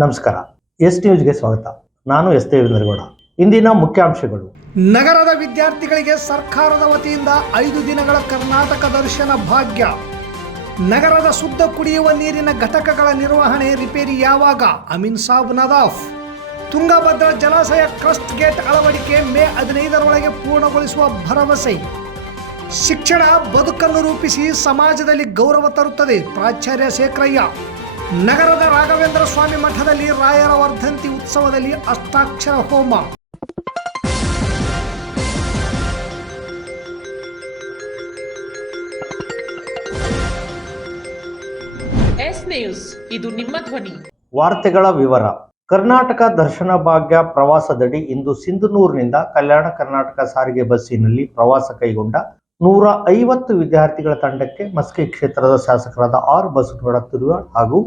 ನಮಸ್ಕಾರ. ಎಸ್ ನ್ಯೂಸ್ಗೆ ಸ್ವಾಗತ. ನಾನು ಎಸ್ ದೇವೇಂದ್ರಗೌಡ. ಇಂದಿನ ಮುಖ್ಯಾಂಶಗಳು. ನಗರದ ವಿದ್ಯಾರ್ಥಿಗಳಿಗೆ ಸರ್ಕಾರದ ವತಿಯಿಂದ 5 ದಿನಗಳ ಕರ್ನಾಟಕ ದರ್ಶನ ಭಾಗ್ಯ. ನಗರದ ಶುದ್ಧ ಕುಡಿಯುವ ನೀರಿನ ಘಟಕಗಳ ನಿರ್ವಹಣೆ ರಿಪೇರಿ ಯಾವಾಗ? ಅಮೀನ್ ಸಾಬ್ ನದಾಫ್. ತುಂಗಭದ್ರಾ ಜಲಾಶಯ ಕ್ರಸ್ಟ್ ಗೇಟ್ ಅಳವಡಿಕೆ ಮೇ 15ರೊಳಗೆ ಪೂರ್ಣಗೊಳಿಸುವ ಭರವಸೆ. ಶಿಕ್ಷಣ ಬದುಕನ್ನು ರೂಪಿಸಿ ಸಮಾಜದಲ್ಲಿ ಗೌರವ ತರುತ್ತದೆ, ಪ್ರಾಚಾರ್ಯ ಶೇಖರಯ್ಯ. ನಗರದ ರಾಘವೇಂದ್ರ ಸ್ವಾಮಿ ಮಠದಲ್ಲಿ ರಾಯರ ವರ್ಧಂತಿ ಉತ್ಸವದಲ್ಲಿ ಅಷ್ಟಾಕ್ಷರ ಹೋಮ. ಎಸ್ ನ್ಯೂಸ್, ಇದು ನಿಮ್ಮ ಧ್ವನಿ. ವಾರ್ತೆಗಳ ವಿವರ. ಕರ್ನಾಟಕ ದರ್ಶನ ಭಾಗ್ಯ ಪ್ರವಾಸದಡಿ ಇಂದು ಸಿಂಧನೂರಿನಿಂದ ಕಲ್ಯಾಣ ಕರ್ನಾಟಕ ಸಾರಿಗೆ ಬಸ್ಸಿನಲ್ಲಿ ಪ್ರವಾಸ ಕೈಗೊಂಡ 150 ವಿದ್ಯಾರ್ಥಿಗಳ ತಂಡಕ್ಕೆ ಮಸ್ಕಿ ಕ್ಷೇತ್ರದ ಶಾಸಕರಾದ ಆರ್ ಬಸನಗೌಡ ತುರ್ವಾಳ್ ಹಾಗೂ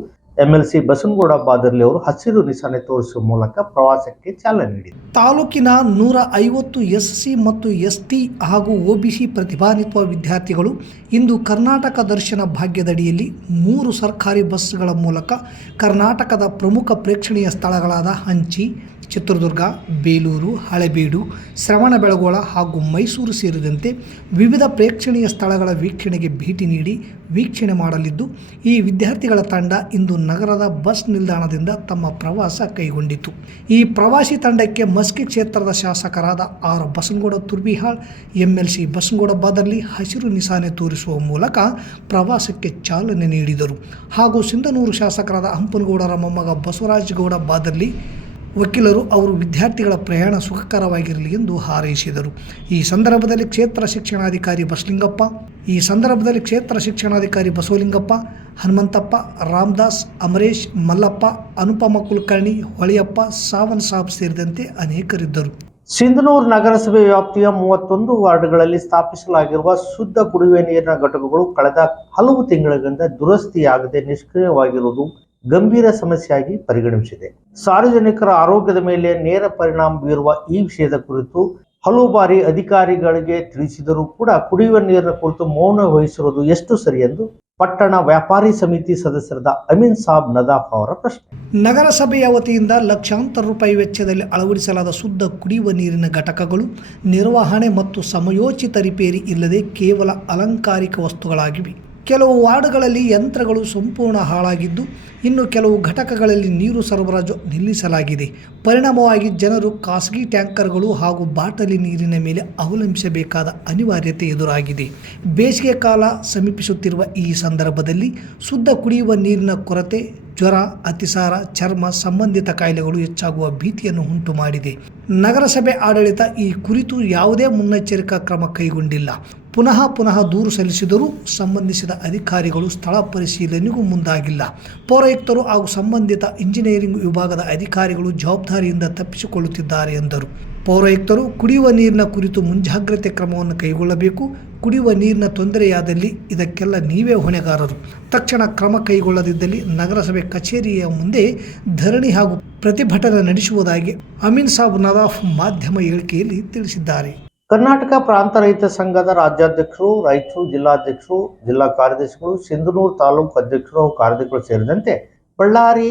MLC ಬಸನಗೌಡ ಬಾದರ್ಲಿ ಅವರು ಹಸಿರು ನಿಶಾನೆ ತೋರಿಸುವ ಮೂಲಕ ಪ್ರವಾಸಕ್ಕೆ ಚಾಲನೆ ನೀಡಿದರು. ತಾಲೂಕಿನ 150 SC ಮತ್ತು ST ಹಾಗೂ OBC ಪ್ರತಿಭಾನ್ವಿತ ವಿದ್ಯಾರ್ಥಿಗಳು ಇಂದು ಕರ್ನಾಟಕ ದರ್ಶನ ಭಾಗ್ಯದಡಿಯಲ್ಲಿ 3 ಸರ್ಕಾರಿ ಬಸ್ಗಳ ಮೂಲಕ ಕರ್ನಾಟಕದ ಪ್ರಮುಖ ಪ್ರೇಕ್ಷಣೀಯ ಸ್ಥಳಗಳಾದ ಹಂಚಿ, ಚಿತ್ರದುರ್ಗ, ಬೇಲೂರು, ಹಳೆಬೀಡು, ಶ್ರವಣಬೆಳಗೊಳ ಹಾಗೂ ಮೈಸೂರು ಸೇರಿದಂತೆ ವಿವಿಧ ಪ್ರೇಕ್ಷಣೀಯ ಸ್ಥಳಗಳ ವೀಕ್ಷಣೆಗೆ ಭೇಟಿ ನೀಡಿ ವೀಕ್ಷಣೆ ಮಾಡಲಿದ್ದು, ಈ ವಿದ್ಯಾರ್ಥಿಗಳ ತಂಡ ಇಂದು ನಗರದ ಬಸ್ ನಿಲ್ದಾಣದಿಂದ ತಮ್ಮ ಪ್ರವಾಸ ಕೈಗೊಂಡಿತು. ಈ ಪ್ರವಾಸಿ ತಂಡಕ್ಕೆ ಮಸ್ಕಿ ಕ್ಷೇತ್ರದ ಶಾಸಕರಾದ ಆರ್ ಬಸನಗೌಡ ತುರ್ಬಿಹಾಳ್, MLC ಬಸನಗೌಡ ಬಾದರ್ಲಿ ಹಸಿರು ನಿಶಾನೆ ತೋರಿಸುವ ಮೂಲಕ ಪ್ರವಾಸಕ್ಕೆ ಚಾಲನೆ ನೀಡಿದರು. ಹಾಗೂ ಸಿಂಧನೂರು ಶಾಸಕರಾದ ಹಂಪನಗೌಡರ ಮೊಮ್ಮಗ ಬಸವರಾಜಗೌಡ ಬಾದರ್ಲಿ ವಕೀಲರು ಅವರು ವಿದ್ಯಾರ್ಥಿಗಳ ಪ್ರಯಾಣ ಸುಖಕರವಾಗಿರಲಿ ಎಂದು ಹಾರೈಸಿದರು. ಈ ಸಂದರ್ಭದಲ್ಲಿ ಕ್ಷೇತ್ರ ಶಿಕ್ಷಣಾಧಿಕಾರಿ ಬಸವಲಿಂಗಪ್ಪ, ಹನುಮಂತಪ್ಪ, ರಾಮದಾಸ್, ಅಮರೇಶ್, ಮಲ್ಲಪ್ಪ, ಅನುಪಮ ಕುಲಕರ್ಣಿ, ಹೊಳೆಯಪ್ಪ, ಸಾವನ್ ಸಾಬ್ ಸೇರಿದಂತೆ ಅನೇಕರಿದ್ದರು. ಸಿಂಧನೂರು ನಗರಸಭೆ ವ್ಯಾಪ್ತಿಯ 31 ವಾರ್ಡ್ಗಳಲ್ಲಿ ಸ್ಥಾಪಿಸಲಾಗಿರುವ ಶುದ್ಧ ಕುಡಿಯುವ ನೀರಿನ ಘಟಕಗಳು ಕಳೆದ ಹಲವು ತಿಂಗಳಿಂದ ದುರಸ್ತಿಯಾಗದೆ ನಿಷ್ಕ್ರಿಯವಾಗಿರುವುದು ಗಂಭೀರ ಸಮಸ್ಯೆಯಾಗಿ ಪರಿಗಣಿಸಿದೆ. ಸಾರ್ವಜನಿಕರ ಆರೋಗ್ಯದ ಮೇಲೆ ನೇರ ಪರಿಣಾಮ ಬೀರುವ ಈ ವಿಷಯದ ಕುರಿತು ಹಲವು ಬಾರಿ ಅಧಿಕಾರಿಗಳಿಗೆ ತಿಳಿಸಿದರೂ ಕೂಡ ಕುಡಿಯುವ ನೀರಿನ ಕುರಿತು ಮೌನ ವಹಿಸಿರುವುದು ಎಷ್ಟು ಸರಿ ಎಂದು ಪಟ್ಟಣ ವ್ಯಾಪಾರಿ ಸಮಿತಿ ಸದಸ್ಯರಾದ ಅಮೀನ್ ಸಾಬ್ ನದಾಫ್ ಅವರ ಪ್ರಶ್ನೆ. ನಗರಸಭೆಯ ವತಿಯಿಂದ ಲಕ್ಷಾಂತರ ರೂಪಾಯಿ ವೆಚ್ಚದಲ್ಲಿ ಅಳವಡಿಸಲಾದ ಶುದ್ಧ ಕುಡಿಯುವ ನೀರಿನ ಘಟಕಗಳು ನಿರ್ವಹಣೆ ಮತ್ತು ಸಮಯೋಚಿತ ರಿಪೇರಿ ಇಲ್ಲದೆ ಕೇವಲ ಅಲಂಕಾರಿಕ ವಸ್ತುಗಳಾಗಿವೆ. ಕೆಲವು ವಾರ್ಡ್ಗಳಲ್ಲಿ ಯಂತ್ರಗಳು ಸಂಪೂರ್ಣ ಹಾಳಾಗಿದ್ದು, ಇನ್ನು ಕೆಲವು ಘಟಕಗಳಲ್ಲಿ ನೀರು ಸರಬರಾಜು ನಿಲ್ಲಿಸಲಾಗಿದೆ. ಪರಿಣಾಮವಾಗಿ ಜನರು ಖಾಸಗಿ ಟ್ಯಾಂಕರ್ಗಳು ಹಾಗೂ ಬಾಟಲಿ ನೀರಿನ ಮೇಲೆ ಅವಲಂಬಿಸಬೇಕಾದ ಅನಿವಾರ್ಯತೆ ಎದುರಾಗಿದೆ. ಬೇಸಿಗೆ ಕಾಲ ಸಮೀಪಿಸುತ್ತಿರುವ ಈ ಸಂದರ್ಭದಲ್ಲಿ ಶುದ್ಧ ಕುಡಿಯುವ ನೀರಿನ ಕೊರತೆ ಜ್ವರ, ಅತಿಸಾರ, ಚರ್ಮ ಸಂಬಂಧಿತ ಕಾಯಿಲೆಗಳು ಹೆಚ್ಚಾಗುವ ಭೀತಿಯನ್ನು ಉಂಟು ಮಾಡಿದೆ. ನಗರಸಭೆ ಆಡಳಿತ ಈ ಕುರಿತು ಯಾವುದೇ ಮುನ್ನೆಚ್ಚರಿಕಾ ಕ್ರಮ ಕೈಗೊಂಡಿಲ್ಲ. ಪುನಃ ದೂರು ಸಲ್ಲಿಸಿದರೂ ಸಂಬಂಧಿಸಿದ ಅಧಿಕಾರಿಗಳು ಸ್ಥಳ ಪರಿಶೀಲನೆಗೂ ಮುಂದಾಗಿಲ್ಲ. ಪೌರಾಯುಕ್ತರು ಹಾಗೂ ಸಂಬಂಧಿತ ಇಂಜಿನಿಯರಿಂಗ್ ವಿಭಾಗದ ಅಧಿಕಾರಿಗಳು ಜವಾಬ್ದಾರಿಯಿಂದ ತಪ್ಪಿಸಿಕೊಳ್ಳುತ್ತಿದ್ದಾರೆ ಎಂದರು. ಪೌರಾಯುಕ್ತರು ಕುಡಿಯುವ ನೀರಿನ ಕುರಿತು ಮುಂಜಾಗ್ರತೆ ಕ್ರಮವನ್ನು ಕೈಗೊಳ್ಳಬೇಕು. ಕುಡಿಯುವ ನೀರಿನ ತೊಂದರೆಯಾದಲ್ಲಿ ಇದಕ್ಕೆಲ್ಲ ನೀವೇ ಹೊಣೆಗಾರರು. ತಕ್ಷಣ ಕ್ರಮ ಕೈಗೊಳ್ಳದಿದ್ದಲ್ಲಿ ನಗರಸಭೆ ಕಚೇರಿಯ ಮುಂದೆ ಧರಣಿ ಹಾಗೂ ಪ್ರತಿಭಟನೆ ನಡೆಸುವುದಾಗಿ ಅಮೀನ್ ಸಾಬ್ ನದಾಫ್ ಮಾಧ್ಯಮ ಹೇಳಿಕೆಯಲ್ಲಿ ತಿಳಿಸಿದ್ದಾರೆ. ಕರ್ನಾಟಕ ಪ್ರಾಂತ ರೈತ ಸಂಘದ ರಾಜ್ಯಾಧ್ಯಕ್ಷರು, ರಾಯಚೂರು ಜಿಲ್ಲಾಧ್ಯಕ್ಷರು, ಜಿಲ್ಲಾ ಕಾರ್ಯದರ್ಶಿಗಳು, ಸಿಂಧನೂರು ತಾಲೂಕು ಅಧ್ಯಕ್ಷರು ಹಾಗೂ ಕಾರ್ಯದರ್ಶಿಗಳು ಸೇರಿದಂತೆ ಬಳ್ಳಾರಿ,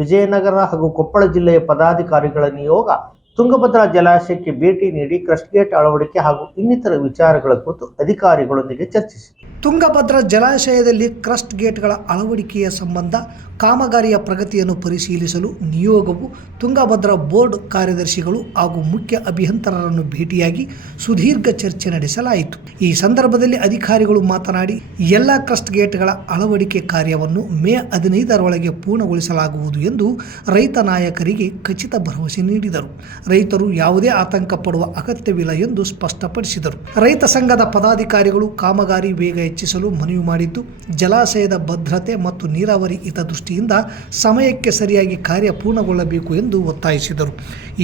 ವಿಜಯನಗರ ಹಾಗೂ ಕೊಪ್ಪಳ ಜಿಲ್ಲೆಯ ಪದಾಧಿಕಾರಿಗಳ ನಿಯೋಗ ತುಂಗಭದ್ರಾ ಜಲಾಶಯಕ್ಕೆ ಭೇಟಿ ನೀಡಿ ಕ್ರಸ್ಟ್ ಗೇಟ್ ಅಳವಡಿಕೆ ಹಾಗೂ ಇನ್ನಿತರ ವಿಚಾರಗಳ ಕುರಿತು ಅಧಿಕಾರಿಗಳೊಂದಿಗೆ ಚರ್ಚಿಸಿದರು. ತುಂಗಭದ್ರಾ ಜಲಾಶಯದಲ್ಲಿ ಕ್ರಸ್ಟ್ ಗೇಟ್ಗಳ ಅಳವಡಿಕೆಯ ಸಂಬಂಧ ಕಾಮಗಾರಿಯ ಪ್ರಗತಿಯನ್ನು ಪರಿಶೀಲಿಸಲು ನಿಯೋಗವು ತುಂಗಭದ್ರಾ ಬೋರ್ಡ್ ಕಾರ್ಯದರ್ಶಿಗಳು ಹಾಗೂ ಮುಖ್ಯ ಅಭಿಯಂತರರನ್ನು ಭೇಟಿಯಾಗಿ ಸುದೀರ್ಘ ಚರ್ಚೆ ನಡೆಸಲಾಯಿತು. ಈ ಸಂದರ್ಭದಲ್ಲಿ ಅಧಿಕಾರಿಗಳು ಮಾತನಾಡಿ, ಎಲ್ಲ ಕ್ರಸ್ಟ್ ಗೇಟ್ಗಳ ಅಳವಡಿಕೆ ಕಾರ್ಯವನ್ನು ಮೇ 15ರೊಳಗೆ ಪೂರ್ಣಗೊಳಿಸಲಾಗುವುದು ಎಂದು ರೈತ ನಾಯಕರಿಗೆ ಖಚಿತ ಭರವಸೆ ನೀಡಿದರು. ರೈತರು ಯಾವುದೇ ಆತಂಕ ಪಡುವ ಅಗತ್ಯವಿಲ್ಲ ಎಂದು ಸ್ಪಷ್ಟಪಡಿಸಿದರು. ರೈತ ಸಂಘದ ಪದಾಧಿಕಾರಿಗಳು ಕಾಮಗಾರಿ ವೇಗ ಹೆಚ್ಚಿಸಲು ಮನವಿ ಮಾಡಿದ್ದು, ಜಲಾಶಯದ ಭದ್ರತೆ ಮತ್ತು ನೀರಾವರಿ ಹಿತದೃಷ್ಟಿಯಿಂದ ಸಮಯಕ್ಕೆ ಸರಿಯಾಗಿ ಕಾರ್ಯ ಪೂರ್ಣಗೊಳ್ಳಬೇಕು ಎಂದು ಒತ್ತಾಯಿಸಿದರು.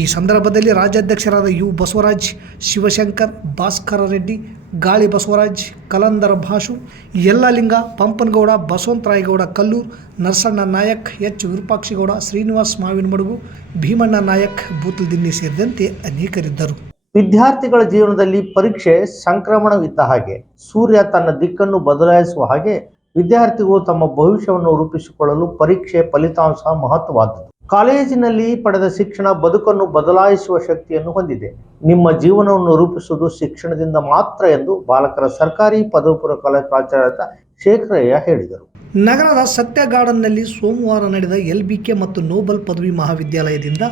ಈ ಸಂದರ್ಭದಲ್ಲಿ ರಾಜ್ಯಾಧ್ಯಕ್ಷರಾದ ಯು ಬಸವರಾಜ್, ಶಿವಶಂಕರ್, ಭಾಸ್ಕರ ರೆಡ್ಡಿ, ಗಾಳಿ ಬಸವರಾಜ್, ಕಲಂದರ ಭಾಷು, ಯಲ್ಲಲಿಂಗ, ಪಂಪನಗೌಡ, ಬಸವಂತರಾಯಗೌಡ ಕಲ್ಲೂರ್, ನರಸಣ್ಣ ನಾಯಕ್, ಎಚ್ ವಿರೂಪಾಕ್ಷಿಗೌಡ, ಶ್ರೀನಿವಾಸ್ ಮಾವಿನಮಡುಗು, ಭೀಮಣ್ಣ ನಾಯಕ್, ಬೂತಲ್ದಿನ್ನಿ ಸೇರಿದಂತೆ ಅನೇಕರಿದ್ದರು. ವಿದ್ಯಾರ್ಥಿಗಳ ಜೀವನದಲ್ಲಿ ಪರೀಕ್ಷೆ ಸಂಕ್ರಮಣವಿದ್ದ ಹಾಗೆ, ಸೂರ್ಯ ತನ್ನ ದಿಕ್ಕನ್ನು ಬದಲಾಯಿಸುವ ಹಾಗೆ ವಿದ್ಯಾರ್ಥಿಗಳು ತಮ್ಮ ಭವಿಷ್ಯವನ್ನು ರೂಪಿಸಿಕೊಳ್ಳಲು ಪರೀಕ್ಷೆ ಫಲಿತಾಂಶ ಮಹತ್ವವಾದದ್ದು. ಕಾಲೇಜಿನಲ್ಲಿ ಪಡೆದ ಶಿಕ್ಷಣ ಬದುಕನ್ನು ಬದಲಾಯಿಸುವ ಶಕ್ತಿಯನ್ನು ಹೊಂದಿದೆ. ನಿಮ್ಮ ಜೀವನವನ್ನು ರೂಪಿಸುವುದು ಶಿಕ್ಷಣದಿಂದ ಮಾತ್ರ ಎಂದು ಬಾಲಕರ ಸರ್ಕಾರಿ ಪದವಿ ಪೂರ್ವ ಕಾಲೇಜು ಪ್ರಾಚಾರ್ಯ ಶೇಖರಯ್ಯ ಹೇಳಿದರು. ನಗರದ ಸತ್ಯ ಗಾರ್ಡನ್ನಲ್ಲಿ ಸೋಮವಾರ ನಡೆದ LBK ಮತ್ತು ನೋಬಲ್ ಪದವಿ ಮಹಾವಿದ್ಯಾಲಯದಿಂದ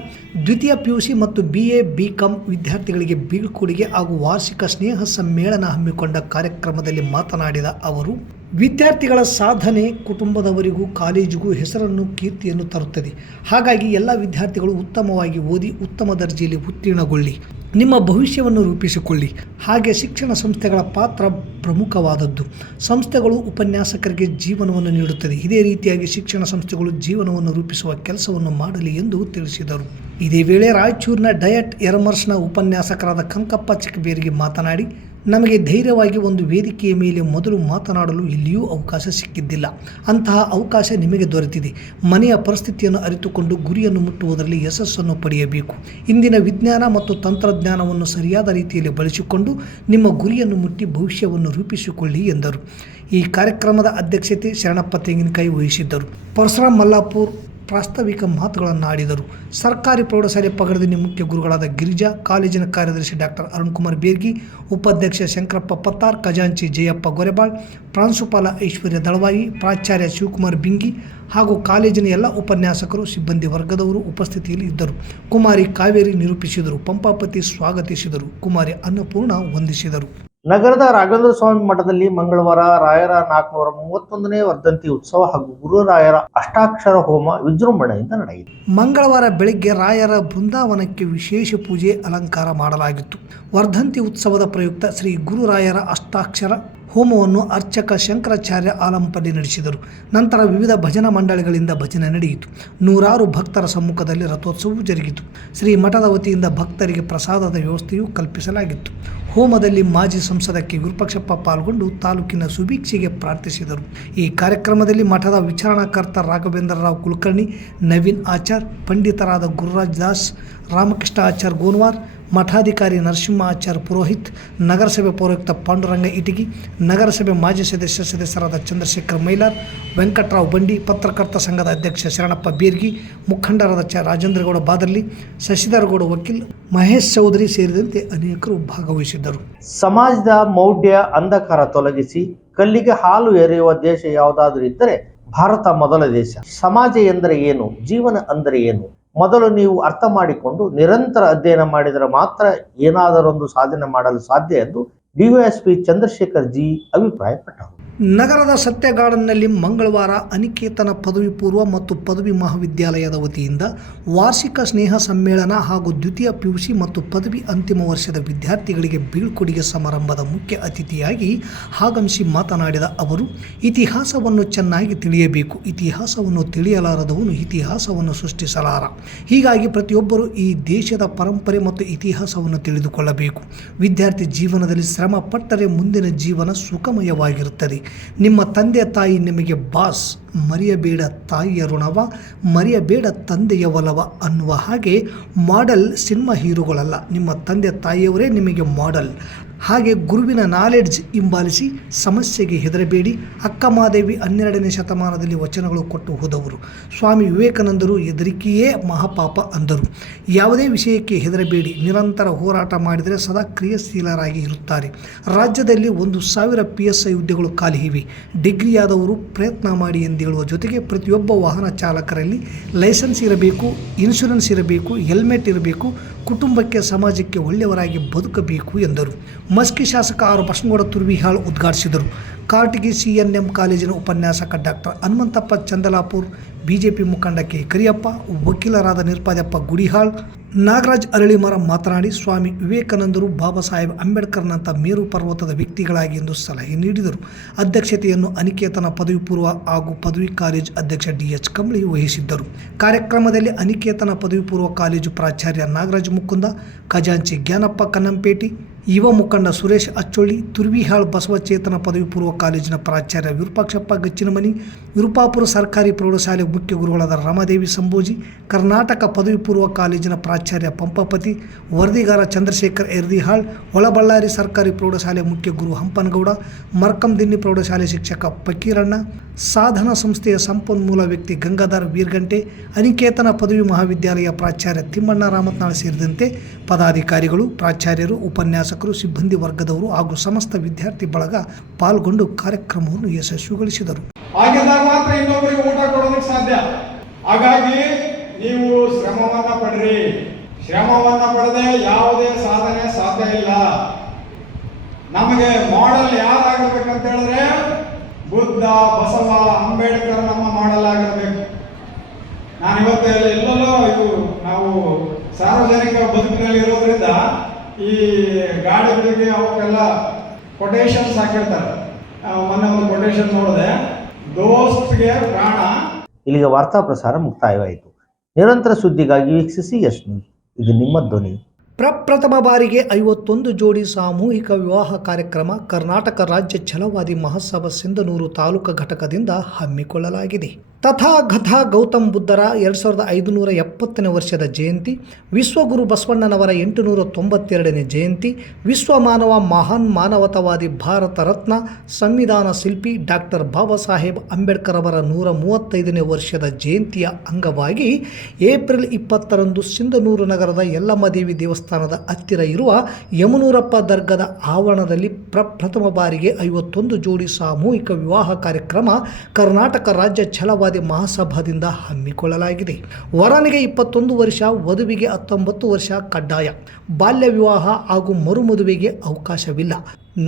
ದ್ವಿತೀಯ PUC ಮತ್ತು BA BCom ವಿದ್ಯಾರ್ಥಿಗಳಿಗೆ ಬೀಳ್ಕೊಡುಗೆ ಹಾಗೂ ವಾರ್ಷಿಕ ಸ್ನೇಹ ಸಮ್ಮೇಳನ ಹಮ್ಮಿಕೊಂಡ ಕಾರ್ಯಕ್ರಮದಲ್ಲಿ ಮಾತನಾಡಿದ ಅವರು, ವಿದ್ಯಾರ್ಥಿಗಳ ಸಾಧನೆ ಕುಟುಂಬದವರಿಗೂ ಕಾಲೇಜಿಗೂ ಹೆಸರನ್ನು ಕೀರ್ತಿಯನ್ನು ತರುತ್ತದೆ. ಹಾಗಾಗಿ ಎಲ್ಲ ವಿದ್ಯಾರ್ಥಿಗಳು ಉತ್ತಮವಾಗಿ ಓದಿ ಉತ್ತಮ ದರ್ಜೆಯಲ್ಲಿ ಉತ್ತೀರ್ಣಗೊಳ್ಳಿ, ನಿಮ್ಮ ಭವಿಷ್ಯವನ್ನು ರೂಪಿಸಿಕೊಳ್ಳಿ. ಹಾಗೆ ಶಿಕ್ಷಣ ಸಂಸ್ಥೆಗಳ ಪಾತ್ರ ಪ್ರಮುಖವಾದದ್ದು. ಸಂಸ್ಥೆಗಳು ಉಪನ್ಯಾಸಕರಿಗೆ ಜೀವನವನ್ನು ನೀಡುತ್ತದೆ. ಇದೇ ರೀತಿಯಾಗಿ ಶಿಕ್ಷಣ ಸಂಸ್ಥೆಗಳು ಜೀವನವನ್ನು ರೂಪಿಸುವ ಕೆಲಸವನ್ನು ಮಾಡಲಿ ಎಂದು ತಿಳಿಸಿದರು. ಇದೇ ವೇಳೆ ರಾಯಚೂರಿನ ಡಯಟ್ ಎರ್ಮರ್ಸ್ನ ಉಪನ್ಯಾಸಕರಾದ ಕಂಕಪ್ಪ ಚಿಕ್ಕಬೇರಿಗೆ ಮಾತನಾಡಿ, ನಮಗೆ ಧೈರ್ಯವಾಗಿ ಒಂದು ವೇದಿಕೆಯ ಮೇಲೆ ಮೊದಲು ಮಾತನಾಡಲು ಎಲ್ಲಿಯೂ ಅವಕಾಶ ಸಿಕ್ಕಿದ್ದಿಲ್ಲ. ಅಂತಹ ಅವಕಾಶ ನಿಮಗೆ ದೊರೆತಿದೆ. ಮನೆಯ ಪರಿಸ್ಥಿತಿಯನ್ನು ಅರಿತುಕೊಂಡು ಗುರಿಯನ್ನು ಮುಟ್ಟುವುದರಲ್ಲಿ ಯಶಸ್ಸನ್ನು ಪಡೆಯಬೇಕು. ಇಂದಿನ ವಿಜ್ಞಾನ ಮತ್ತು ತಂತ್ರಜ್ಞಾನವನ್ನು ಸರಿಯಾದ ರೀತಿಯಲ್ಲಿ ಬಳಸಿಕೊಂಡು ನಿಮ್ಮ ಗುರಿಯನ್ನು ಮುಟ್ಟಿ ಭವಿಷ್ಯವನ್ನು ರೂಪಿಸಿಕೊಳ್ಳಿ ಎಂದರು. ಈ ಕಾರ್ಯಕ್ರಮದ ಅಧ್ಯಕ್ಷತೆ ಶರಣಪ್ಪ ತೆಂಗಿನಕಾಯಿ ವಹಿಸಿದ್ದರು. ಪರಶುರಾಮ್ ಮಲ್ಲಾಪುರ್ ಪ್ರಾಸ್ತಾವಿಕ ಮಾತುಗಳನ್ನು ಆಡಿದರು. ಸರ್ಕಾರಿ ಪ್ರೌಢಶಾಲೆ ಪಗಡದಿನ ಮುಖ್ಯ ಗುರುಗಳಾದ ಗಿರಿಜಾ, ಕಾಲೇಜಿನ ಕಾರ್ಯದರ್ಶಿ ಡಾಕ್ಟರ್ ಅರುಣ್ಕುಮಾರ್ ಬೇರ್ಗಿ, ಉಪಾಧ್ಯಕ್ಷ ಶಂಕರಪ್ಪ ಪತ್ತಾರ್, ಖಜಾಂಚಿ ಜಯಪ್ಪ ಗೊರೆಬಾಳ್, ಪ್ರಾಂಶುಪಾಲ ಐಶ್ವರ್ಯ ದಳವಾಯಿ, ಪ್ರಾಚಾರ್ಯ ಶಿವಕುಮಾರ್ ಬಿಂಗಿ ಹಾಗೂ ಕಾಲೇಜಿನ ಎಲ್ಲ ಉಪನ್ಯಾಸಕರು, ಸಿಬ್ಬಂದಿ ವರ್ಗದವರು ಉಪಸ್ಥಿತಿಯಲ್ಲಿ ಇದ್ದರು. ಕುಮಾರಿ ಕಾವೇರಿ ನಿರೂಪಿಸಿದರು. ಪಂಪಾಪತಿ ಸ್ವಾಗತಿಸಿದರು. ಕುಮಾರಿ ಅನ್ನಪೂರ್ಣ ವಂದಿಸಿದರು. ನಗರದ ರಾಘವೇಂದ್ರ ಸ್ವಾಮಿ ಮಠದಲ್ಲಿ ಮಂಗಳವಾರ ರಾಯರ 431ನೇ ವರ್ಧಂತಿ ಉತ್ಸವ ಹಾಗೂ ಗುರುರಾಯರ ಅಷ್ಟಾಕ್ಷರ ಹೋಮ ವಿಜೃಂಭಣೆಯಿಂದ ನಡೆಯಿತು. ಮಂಗಳವಾರ ಬೆಳಗ್ಗೆ ರಾಯರ ಬೃಂದಾವನಕ್ಕೆ ವಿಶೇಷ ಪೂಜೆ ಅಲಂಕಾರ ಮಾಡಲಾಗಿತ್ತು. ವರ್ಧಂತಿ ಉತ್ಸವದ ಪ್ರಯುಕ್ತ ಶ್ರೀ ಗುರುರಾಯರ ಅಷ್ಟಾಕ್ಷರ ಹೋಮವನ್ನು ಅರ್ಚಕ ಶಂಕರಾಚಾರ್ಯ ಆಲಂಪಲ್ಲಿ ನಡೆಸಿದರು. ನಂತರ ವಿವಿಧ ಭಜನಾ ಮಂಡಳಿಗಳಿಂದ ಭಜನೆ ನಡೆಯಿತು. ನೂರಾರು ಭಕ್ತರ ಸಮ್ಮುಖದಲ್ಲಿ ರಥೋತ್ಸವವು ಜರುಗಿತು. ಶ್ರೀ ಮಠದ ವತಿಯಿಂದ ಭಕ್ತರಿಗೆ ಪ್ರಸಾದದ ವ್ಯವಸ್ಥೆಯೂ ಕಲ್ಪಿಸಲಾಗಿತ್ತು. ಹೋಮದಲ್ಲಿ ಮಾಜಿ ಸಂಸದ ಕೆ. ವಿರೂಪಾಕ್ಷಪ್ಪ ಪಾಲ್ಗೊಂಡು ತಾಲೂಕಿನ ಸುಭಿಕ್ಷೆಗೆ ಪ್ರಾರ್ಥಿಸಿದರು. ಈ ಕಾರ್ಯಕ್ರಮದಲ್ಲಿ ಮಠದ ವಿಚಾರಣಾಕರ್ತ ರಾಘವೇಂದ್ರ ರಾವ್ ಕುಲಕರ್ಣಿ, ನವೀನ್ ಆಚಾರ್, ಪಂಡಿತರಾದ ಗುರುರಾಜ್ ದಾಸ್, ರಾಮಕೃಷ್ಣ ಆಚಾರ್ ಗೋನ್ವಾರ್, ಮಠಾಧಿಕಾರಿ ನರಸಿಂಹ ಆಚಾರ್ ಪುರೋಹಿತ್, ನಗರಸಭೆ ಪೌರಾಯುಕ್ತ ಪಾಂಡುರಂಗ ಇಟಗಿ, ನಗರಸಭೆ ಮಾಜಿ ಸದಸ್ಯರಾದ ಚಂದ್ರಶೇಖರ್ ಮೈಲಾರ್, ವೆಂಕಟರಾವ್ ಬಂಡಿ, ಪತ್ರಕರ್ತ ಸಂಘದ ಅಧ್ಯಕ್ಷ ಶರಣಪ್ಪ ಬೇರ್ಗಿ, ಮುಖಂಡರಾದ ರಾಜೇಂದ್ರಗೌಡ ಬಾದರ್ಲಿ, ಶಶಿಧರಗೌಡ ವಕೀಲ್, ಮಹೇಶ್ ಚೌಧರಿ ಸೇರಿದಂತೆ ಅನೇಕರು ಭಾಗವಹಿಸಿದ್ದರು. ಸಮಾಜದ ಮೌಢ್ಯ ಅಂಧಕಾರ ತೊಲಗಿಸಿ ಕಲ್ಲಿಗೆ ಹಾಲು ಎರೆಯುವ ದೇಶ ಯಾವುದಾದ್ರೂ ಇದ್ದರೆ ಭಾರತ ಮೊದಲ ದೇಶ. ಸಮಾಜ ಎಂದರೆ ಏನು, ಜೀವನ ಅಂದರೆ ಏನು ಮೊದಲು ನೀವು ಅರ್ಥ ಮಾಡಿಕೊಂಡು ನಿರಂತರ ಅಧ್ಯಯನ ಮಾಡಿದರೆ ಮಾತ್ರ ಏನಾದರೊಂದು ಸಾಧನೆ ಮಾಡಲು ಸಾಧ್ಯ ಎಂದು DYSP ಚಂದ್ರಶೇಖರ್ ಜಿ ಅಭಿಪ್ರಾಯಪಟ್ಟರು. ನಗರದ ಸತ್ಯ ಗಾರ್ಡನ್ನಲ್ಲಿ ಮಂಗಳವಾರ ಅನಿಕೇತನ ಪದವಿ ಪೂರ್ವ ಮತ್ತು ಪದವಿ ಮಹಾವಿದ್ಯಾಲಯದ ವತಿಯಿಂದ ವಾರ್ಷಿಕ ಸ್ನೇಹ ಸಮ್ಮೇಳನ ಹಾಗೂ ದ್ವಿತೀಯ PUC ಮತ್ತು ಪದವಿ ಅಂತಿಮ ವರ್ಷದ ವಿದ್ಯಾರ್ಥಿಗಳಿಗೆ ಬೀಳ್ಕೊಡುಗೆ ಸಮಾರಂಭದ ಮುಖ್ಯ ಅತಿಥಿಯಾಗಿ ಆಗಮಿಸಿ ಮಾತನಾಡಿದ ಅವರು, ಇತಿಹಾಸವನ್ನು ಚೆನ್ನಾಗಿ ತಿಳಿಯಬೇಕು. ಇತಿಹಾಸವನ್ನು ತಿಳಿಯಲಾರದವನು ಇತಿಹಾಸವನ್ನು ಸೃಷ್ಟಿಸಲಾರ. ಹೀಗಾಗಿ ಪ್ರತಿಯೊಬ್ಬರೂ ಈ ದೇಶದ ಪರಂಪರೆ ಮತ್ತು ಇತಿಹಾಸವನ್ನು ತಿಳಿದುಕೊಳ್ಳಬೇಕು. ವಿದ್ಯಾರ್ಥಿ ಜೀವನದಲ್ಲಿ ಶ್ರಮ ಪಟ್ಟರೆ ಮುಂದಿನ ಜೀವನ ಸುಖಮಯವಾಗಿರುತ್ತದೆ. ನಿಮ್ಮ ತಂದೆ ತಾಯಿ ನಿಮಗೆ ಬಾಸ್, ಮರೆಯಬೇಡ ತಾಯಿಯ ಋಣವ, ಮರೆಯಬೇಡ ತಂದೆಯ ಒಲವ ಅನ್ನುವ ಹಾಗೆ ಮಾಡೆಲ್ ಸಿನಿಮಾ ಹೀರೋಗಳಲ್ಲ, ನಿಮ್ಮ ತಂದೆ ತಾಯಿಯವರೇ ನಿಮಗೆ ಮಾಡೆಲ್. ಹಾಗೆ ಗುರುವಿನ ನಾಲೆಡ್ಜ್ ಹಿಂಬಾಲಿಸಿ ಸಮಸ್ಯೆಗೆ ಹೆದರಬೇಡಿ. ಅಕ್ಕ ಮಹಾದೇವಿ 12ನೇ ಶತಮಾನದಲ್ಲಿ ವಚನಗಳು ಕೊಟ್ಟು ಹೋದವರು. ಸ್ವಾಮಿ ವಿವೇಕಾನಂದರು ಹೆದರಿಕೆಯೇ ಮಹಾಪಾಪ ಅಂದರು. ಯಾವುದೇ ವಿಷಯಕ್ಕೆ ಹೆದರಬೇಡಿ, ನಿರಂತರ ಹೋರಾಟ ಮಾಡಿದರೆ ಸದಾ ಕ್ರಿಯಾಶೀಲರಾಗಿ ಇರುತ್ತಾರೆ. ರಾಜ್ಯದಲ್ಲಿ 1,000 PSI ಹುದ್ದೆಗಳು ಖಾಲಿ ಇವೆ. ಡಿಗ್ರಿಯಾದವರು ಪ್ರಯತ್ನ ಮಾಡಿ ಎಂದು ಹೇಳುವ ಜೊತೆಗೆ ಪ್ರತಿಯೊಬ್ಬ ವಾಹನ ಚಾಲಕರಲ್ಲಿ ಲೈಸೆನ್ಸ್ ಇರಬೇಕು, ಇನ್ಶೂರೆನ್ಸ್ ಇರಬೇಕು, ಹೆಲ್ಮೆಟ್ ಇರಬೇಕು, ಕುಟುಂಬಕ್ಕೆ ಸಮಾಜಕ್ಕೆ ಒಳ್ಳೆಯವರಾಗಿ ಬದುಕಬೇಕು ಎಂದರು. ಮಸ್ಕಿ ಶಾಸಕ ಆರ್ ಬಸನಗೌಡ ತುರ್ವಿಹಾಳ್ ಉದ್ಘಾಟಿಸಿದರು. ಕಾರಟಗಿ CNM ಕಾಲೇಜಿನ ಉಪನ್ಯಾಸಕ ಡಾಕ್ಟರ್ ಹನುಮಂತಪ್ಪ ಚಂದಲಾಪುರ್, ಬಿಜೆಪಿ ಮುಖಂಡ ಕೆ. ಕರಿಯಪ್ಪ, ವಕೀಲರಾದ ನಿರ್ಪಾದಪ್ಪ ಗುಡಿಹಾಳ್, ನಾಗರಾಜ್ ಅರಳಿಮರ ಮಾತನಾಡಿ ಸ್ವಾಮಿ ವಿವೇಕಾನಂದರು ಬಾಬಾ ಸಾಹೇಬ್ ಅಂಬೇಡ್ಕರ್ನಂಥ ಮೇರು ಪರ್ವತದ ವ್ಯಕ್ತಿಗಳಾಗಿ ಎಂದು ಸಲಹೆ ನೀಡಿದರು. ಅಧ್ಯಕ್ಷತೆಯನ್ನು ಅನಿಕೇತನ ಪದವಿ ಪೂರ್ವ ಹಾಗೂ ಪದವಿ ಕಾಲೇಜು ಅಧ್ಯಕ್ಷ DH ಕಂಬಳಿ ವಹಿಸಿದ್ದರು. ಕಾರ್ಯಕ್ರಮದಲ್ಲಿ ಅನಿಕೇತನ ಪದವಿ ಪೂರ್ವ ಕಾಲೇಜು ಪ್ರಾಚಾರ್ಯ ನಾಗರಾಜ್ ಮುಕುಂದ, ಖಜಾಂಚಿ ಜ್ಞಾನಪ್ಪ ಕನ್ನಂಪೇಟಿ, ಯುವ ಮುಖಂಡ ಸುರೇಶ್ ಅಚ್ಚೊಳ್ಳಿ, ತುರ್ವಿಹಾಳ್ ಬಸವಚೇತನ ಪದವಿ ಪೂರ್ವ ಕಾಲೇಜಿನ ಪ್ರಾಚಾರ್ಯ ವಿರೂಪಾಕ್ಷಪ್ಪ ಗಚ್ಚಿನಮನಿ, ವಿರುಪಾಪುರ ಸರ್ಕಾರಿ ಪ್ರೌಢಶಾಲೆ ಮುಖ್ಯ ಗುರುಗಳಾದ ರಮಾದೇವಿ ಸಂಬೋಜಿ, ಕರ್ನಾಟಕ ಪದವಿ ಪೂರ್ವ ಕಾಲೇಜಿನ ಪ್ರಾಚಾರ್ಯ ಪಂಪಪತಿ, ವರದಿಗಾರ ಚಂದ್ರಶೇಖರ್ ಎರ್ದಿಹಾಳ್, ಒಳಬಳ್ಳಾರಿ ಸರ್ಕಾರಿ ಪ್ರೌಢಶಾಲೆ ಮುಖ್ಯ ಗುರು ಹಂಪನಗೌಡ, ಮರ್ಕಂದಿನ್ನಿ ಪ್ರೌಢಶಾಲೆ ಶಿಕ್ಷಕ ಫಕೀರಣ್ಣ, ಸಾಧನ ಸಂಸ್ಥೆಯ ಸಂಪನ್ಮೂಲ ವ್ಯಕ್ತಿ ಗಂಗಾಧರ್ ವೀರ್ಗಂಟೆ, ಅನಿಕೇತನ ಪದವಿ ಮಹಾವಿದ್ಯಾಲಯ ಪ್ರಾಚಾರ್ಯ ತಿಮ್ಮಣ್ಣ ರಾಮತ್ನಾಳ್ ಸೇರಿದಂತೆ ಪದಾಧಿಕಾರಿಗಳು, ಪ್ರಾಚಾರ್ಯರು, ಉಪನ್ಯಾಸಕರು, ಸಿಬ್ಬಂದಿ ವರ್ಗದವರು ಹಾಗೂ ಸಮಸ್ತ ವಿದ್ಯಾರ್ಥಿ ಬಳಗ ಪಾಲ್ಗೊಂಡು ಕಾರ್ಯಕ್ರಮವನ್ನು ಯಶಸ್ವಿಗೊಳಿಸಿದರು. ಆಗಿದ್ದಾಗ ಮಾತ್ರ ಇನ್ನೊಬ್ಬರಿಗೆ ಊಟ ಕೊಡೋದಕ್ಕೆ ಸಾಧ್ಯ. ಹಾಗಾಗಿ ನೀವು ಶ್ರಮವನ್ನ ಪಡ್ರಿ. ಶ್ರಮವನ್ನ ಪಡೆದೇ ಯಾವುದೇ ಸಾಧನೆ ಸಾಧ್ಯ ಇಲ್ಲ. ನಮಗೆ ಮಾಡೆಲ್ ಯಾರಾಗಬೇಕಂತ ಹೇಳಿದ್ರೆ ಬುದ್ಧ, ಬಸವ, ಅಂಬೇಡ್ಕರ್ ನಮ್ಮ ಮಾಡೆಲ್ ಆಗಿರಬೇಕು. ನಾನು ಇವತ್ತು ಎಲ್ಲೆಲ್ಲೋ ಇದು ನಾವು ಸಾರ್ವಜನಿಕ ಬದುಕಿನಲ್ಲಿ ಇರೋದ್ರಿಂದ ಈ ಗಾಡಿಗಳಿಗೆ ಅವಕ್ಕೆಲ್ಲ ಕೊಟೇಶನ್ಸ್ ಹಾಕಿರ್ತಾರೆ. ಮೊನ್ನೆ ಒಂದು ಕೊಟೇಶನ್ ನೋಡಿದೆ, ದೋಸ್ತ್ಗೆ ಪ್ರಾಣ. ಇಲ್ಲಿಗೆ ವಾರ್ತಾ ಪ್ರಸಾರ ಮುಕ್ತಾಯವಾಯಿತು. ನಿರಂತರ ಸುದ್ದಿಗಾಗಿ ವೀಕ್ಷಿಸಿ ಎಸ್ ನ್ಯೂಸ್, ಇದು ನಿಮ್ಮ ಧ್ವನಿ. ಪ್ರಪ್ರಥಮ ಬಾರಿಗೆ 51 ಜೋಡಿ ಸಾಮೂಹಿಕ ವಿವಾಹ ಕಾರ್ಯಕ್ರಮ ಕರ್ನಾಟಕ ರಾಜ್ಯ ಛಲವಾದಿ ಮಹಾಸಭಾ ಸಿಂಧನೂರು ತಾಲೂಕು ಘಟಕದಿಂದ ಹಮ್ಮಿಕೊಳ್ಳಲಾಗಿದೆ. ತಥಾಗತ ಗೌತಮ್ ಬುದ್ಧರ 2570ನೇ ವರ್ಷದ ಜಯಂತಿ, ವಿಶ್ವಗುರು ಬಸವಣ್ಣನವರ 892ನೇ ಜಯಂತಿ, ವಿಶ್ವಮಾನವ ಮಹಾನ್ ಮಾನವತಾವಾದಿ ಭಾರತ ರತ್ನ ಸಂವಿಧಾನ ಶಿಲ್ಪಿ ಡಾಕ್ಟರ್ ಬಾಬಾ ಸಾಹೇಬ್ ಅಂಬೇಡ್ಕರ್ ಅವರ 135ನೇ ವರ್ಷದ ಜಯಂತಿಯ ಅಂಗವಾಗಿ ಏಪ್ರಿಲ್ 20ರಂದು ಸಿಂಧನೂರು ನಗರದ ಯಲ್ಲಮ್ಮದೇವಿ ದೇವಸ್ಥಾನದ ಹತ್ತಿರ ಇರುವ ಯಮನೂರಪ್ಪ ದರ್ಗಾದ ಆವರಣದಲ್ಲಿ ಪ್ರಪ್ರಥಮ ಬಾರಿಗೆ 51 ಜೋಡಿ ಸಾಮೂಹಿಕ ವಿವಾಹ ಕಾರ್ಯಕ್ರಮ ಕರ್ನಾಟಕ ರಾಜ್ಯ ಛಲವಾದಿ ಮಹಾಸಭಾದಿಂದ ಹಮ್ಮಿಕೊಳ್ಳಲಾಗಿದೆ. ವರನಿಗೆ 21 ವರ್ಷ, ವಧುವಿಗೆ 19 ವರ್ಷ ಕಡ್ಡಾಯ. ಬಾಲ್ಯ ವಿವಾಹ ಹಾಗೂ ಮರುಮದುವೆಗೆ ಅವಕಾಶವಿಲ್ಲ.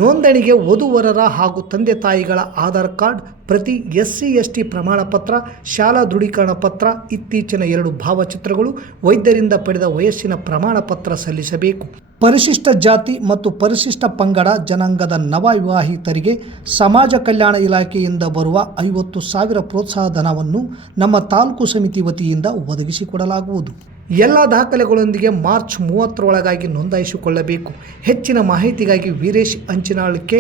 ನೋಂದಣಿಗೆ ವಧುವರರ ಹಾಗೂ ತಂದೆ ತಾಯಿಗಳ ಆಧಾರ್ ಕಾರ್ಡ್ ಪ್ರತಿ, SC/ST ಪ್ರಮಾಣ ಪತ್ರ, ಶಾಲಾ ದೃಢೀಕರಣ ಪತ್ರ, ಇತ್ತೀಚಿನ 2 ಭಾವಚಿತ್ರಗಳು, ವೈದ್ಯರಿಂದ ಪಡೆದ ವಯಸ್ಸಿನ ಪ್ರಮಾಣ ಪತ್ರ ಸಲ್ಲಿಸಬೇಕು. ಪರಿಶಿಷ್ಟ ಜಾತಿ ಮತ್ತು ಪರಿಶಿಷ್ಟ ಪಂಗಡ ಜನಾಂಗದ ನವ ವಿವಾಹಿತರಿಗೆ ಸಮಾಜ ಕಲ್ಯಾಣ ಇಲಾಖೆಯಿಂದ ಬರುವ 50,000 ಪ್ರೋತ್ಸಾಹ ಧನವನ್ನು ನಮ್ಮ ತಾಲೂಕು ಸಮಿತಿ ವತಿಯಿಂದ ಒದಗಿಸಿಕೊಡಲಾಗುವುದು. ಎಲ್ಲ ದಾಖಲೆಗಳೊಂದಿಗೆ ಮಾರ್ಚ್ 30ರೊಳಗಾಗಿ ನೋಂದಾಯಿಸಿಕೊಳ್ಳಬೇಕು. ಹೆಚ್ಚಿನ ಮಾಹಿತಿಗಾಗಿ ವೀರೇಶ್ ಅಂಚಿನಾಳ್ಕೆ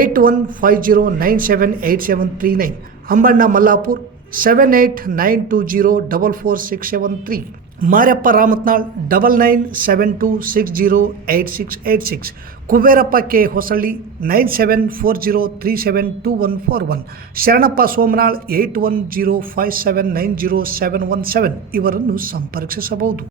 8150978739, ಅಂಬಣ್ಣ ಮಲ್ಲಾಪುರ್ 7892044673, ಮಾರ್ಯಪ್ಪ ರಾಮತ್ನಾಳ್ 9972608686, ಕುಬೇರಪ್ಪ ಕೆ ಹೊಸಳ್ಳಿ 9740372141, ಶರಣಪ್ಪ ಸೋಮನಾಳ್ 8105790717 ಇವರನ್ನು ಸಂಪರ್ಕಿಸಬಹುದು.